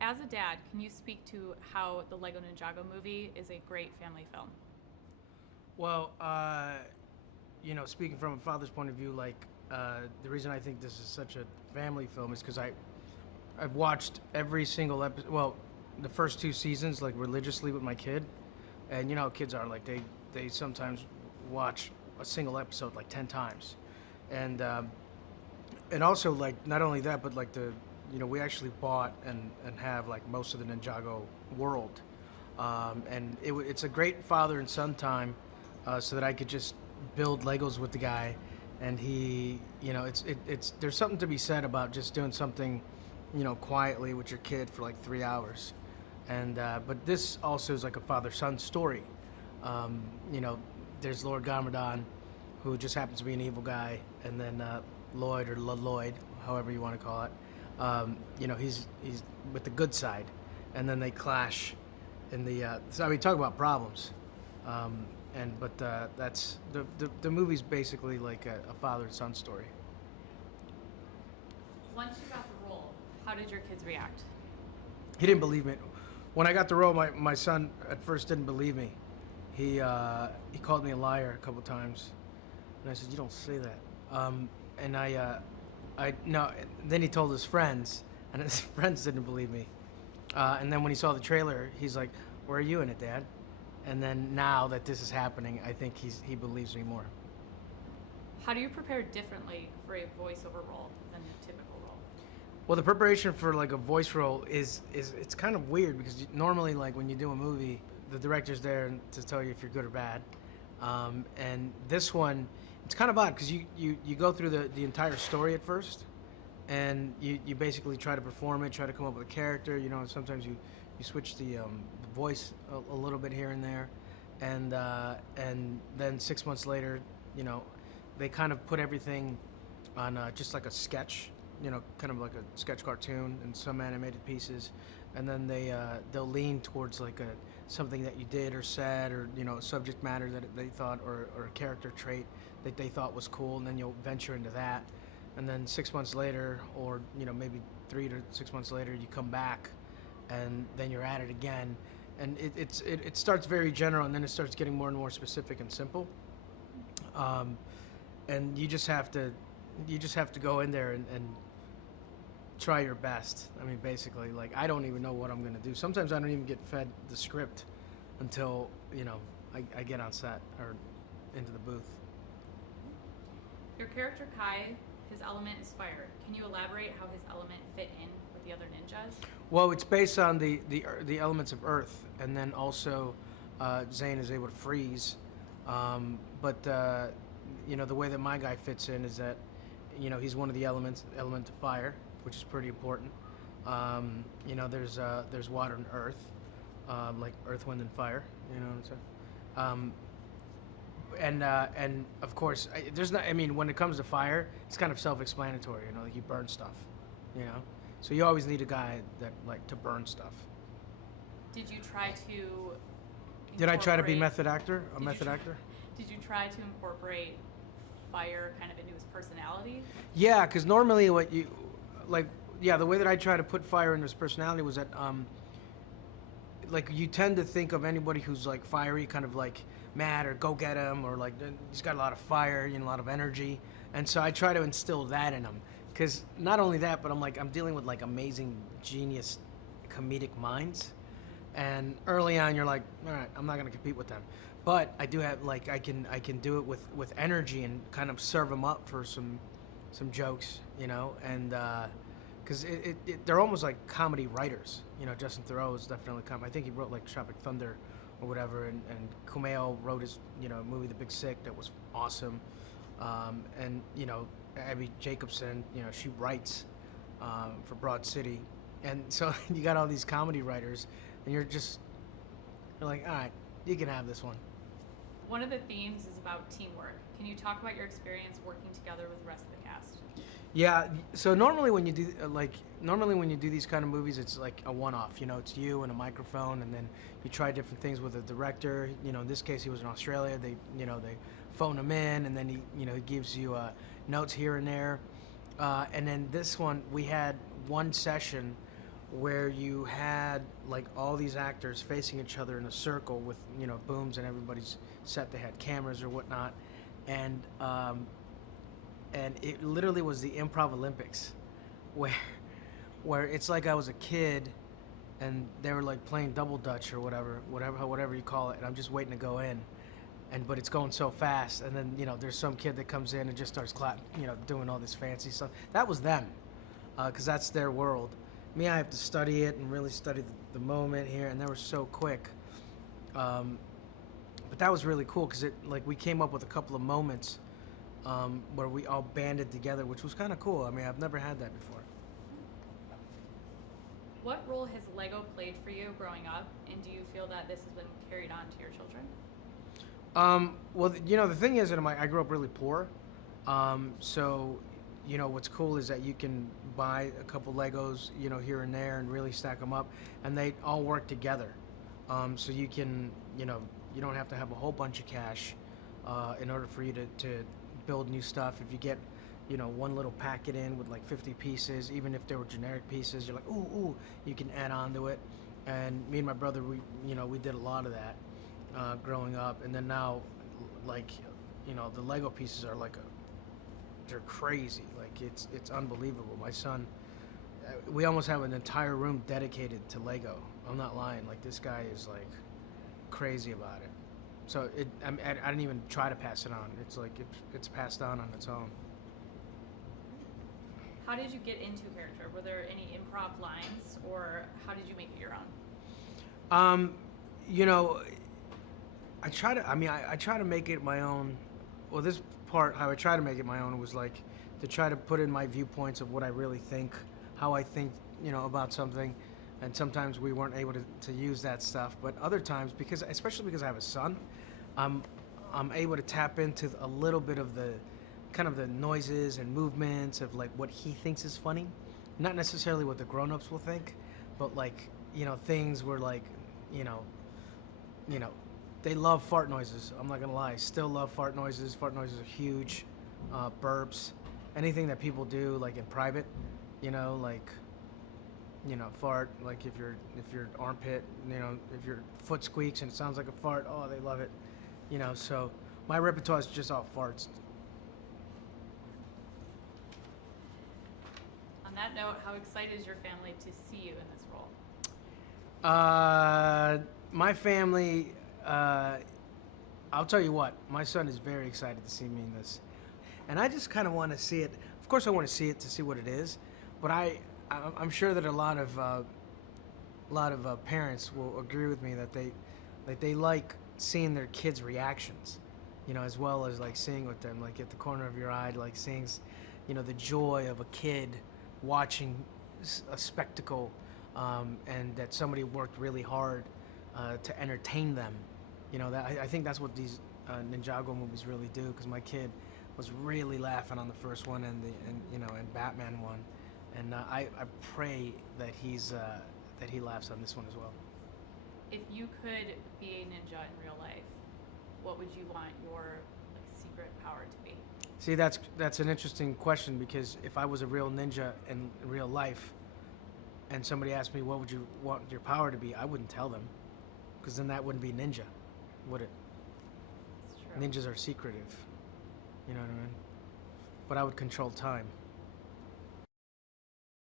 As a dad, can you speak to how the Lego Ninjago movie is a great family film? Well, speaking from a father's point of view, the reason I think this is such a family film is because I've watched every single episode. Well, the first two seasons like religiously with my kid, and you know how kids are like they sometimes watch a single episode like 10 times, and also like not only that, but like we actually bought and have like most of the Ninjago world, and it's a great father and son time, so that I could just build Legos with the guy, and it's there's something to be said about just doing something, quietly with your kid for like 3 hours, and but this also is like a father-son story. There's Lord Garmadon, who just happens to be an evil guy, and then Lloyd or Lloyd, however you want to call it. He's with the good side, and then they clash in the. So I mean, talk about problems. That's the movie's basically like a father and son story. Once you got the role, how did your kids react? He didn't believe me. When I got the role, my son at first didn't believe me. He called me a liar a couple times, and I said, "You don't say that." And I no. Then he told his friends, and his friends didn't believe me. And then when he saw the trailer, he's like, "Where are you in it, Dad?" And then now that this is happening, I think he believes me more. How do you prepare differently for a voiceover role than the typical role? Well, the preparation for like a voice role is it's kind of weird because normally like when you do a movie, the director's there to tell you if you're good or bad. And this one, it's kind of odd because you go through the entire story at first, and you basically try to perform it, try to come up with a character. Sometimes you switch the voice a little bit here and there, and then 6 months later, they kind of put everything on just like a sketch, kind of like a sketch cartoon and some animated pieces, and then they'll lean towards like something that you did or said, or a subject matter that they thought, or a character trait that they thought was cool, and then you'll venture into that, and then 6 months later, or maybe 3 to 6 months later, you come back, and then you're at it again, and it starts very general, and then it starts getting more and more specific and simple, and you just have to go in there and try your best. I mean, basically, like, I don't even know what I'm going to do. Sometimes I don't even get fed the script until, I get on set or into the booth. Your character Kai, his element is fire. Can you elaborate how his element fit in with the other ninjas? Well, it's based on the elements of earth, and then also Zane is able to freeze. But the way that my guy fits in is that, he's one of the element of fire, which is pretty important. There's water and earth, like earth, wind, and fire. You know what I'm saying? And of course, there's not. I mean, when it comes to fire, it's kind of self-explanatory. Like you burn stuff. So you always need a guy that like to burn stuff. Did you try to? Did I try to be method actor? Method actor? Did you try to incorporate fire kind of into his personality? Yeah, because normally the way that I try to put fire into his personality was that like you tend to think of anybody who's like fiery, kind of like mad or go get him, or like he's got a lot of fire, a lot of energy, and so I try to instill that in him. Because not only that, but I'm dealing with like amazing genius comedic minds, and early on you're like, all right, I'm not gonna compete with them, but I do have like I can do it with energy and kind of serve them up for some jokes, and because they're almost like comedy writers. Justin Theroux is definitely I think he wrote like Tropic Thunder or whatever, and Kumail wrote his movie The Big Sick that was awesome, and Abbi Jacobson, she writes for Broad City, and so you got all these comedy writers, and you're like, all right, you can have this one. One of the themes is about teamwork. Can you talk about your experience working together with the rest of the cast? Yeah, so normally when you do these kind of movies, it's like a one-off. It's you and a microphone, and then you try different things with a director. In this case, he was in Australia. They phone him in, and then he gives you notes here and there. And then this one, we had one session where you had like all these actors facing each other in a circle with booms, and everybody's set. They had cameras or whatnot, and it literally was the Improv Olympics, where it's like I was a kid, and they were like playing double dutch or whatever you call it, and I'm just waiting to go in, but it's going so fast, and then there's some kid that comes in and just starts clapping, doing all this fancy stuff. That was them, because that's their world. Me, I have to study it and really study the moment here, and they were so quick. But that was really cool because we came up with a couple of moments where we all banded together, which was kind of cool. I mean, I've never had that before. What role has Lego played for you growing up, and do you feel that this has been carried on to your children? Well, the thing is that I grew up really poor, so what's cool is that you can buy a couple Legos, here and there, and really stack them up, and they all work together. So you can, you don't have to have a whole bunch of cash in order for you to build new stuff. If you get, one little packet in with like 50 pieces, even if they were generic pieces, you're like, ooh, you can add on to it. And me and my brother, we did a lot of that growing up. And then now, the Lego pieces are they're crazy. Like it's unbelievable. My son, we almost have an entire room dedicated to Lego. I'm not lying. Like, this guy is like crazy about it. So I didn't even try to pass it on. It's like it's passed on its own. How did you get into character? Were there any improv lines, or how did you make it your own? I try to make it my own. Well, this part, how I try to make it my own, was like to try to put in my viewpoints of what I really think, how I think, about something. And sometimes we weren't able to use that stuff, but other times, especially because I have a son, I'm able to tap into a little bit of the kind of the noises and movements of like what he thinks is funny, not necessarily what the grown-ups will think, but things where they love fart noises. I'm not gonna lie, still love fart noises. Fart noises are huge. Burps, anything that people do like in private, fart, like if your armpit, if your foot squeaks and it sounds like a fart, oh, they love it. So my repertoire is just all farts. On that note, how excited is your family to see you in this role? My family, I'll tell you what, my son is very excited to see me in this. And I just kind of want to see it. Of course I want to see it to see what it is, but I'm sure that a lot of parents will agree with me that they like seeing their kids' reactions, as well as like seeing with them, like at the corner of your eye, like seeing, the joy of a kid watching a spectacle, and that somebody worked really hard to entertain them. I think that's what these Ninjago movies really do. Because my kid was really laughing on the first one and Batman one. And I pray that he laughs on this one as well. If you could be a ninja in real life, what would you want your secret power to be? See, that's an interesting question, because if I was a real ninja in real life, and somebody asked me what would you want your power to be, I wouldn't tell them, because then that wouldn't be ninja, would it? It's true. Ninjas are secretive, you know what I mean? But I would control time.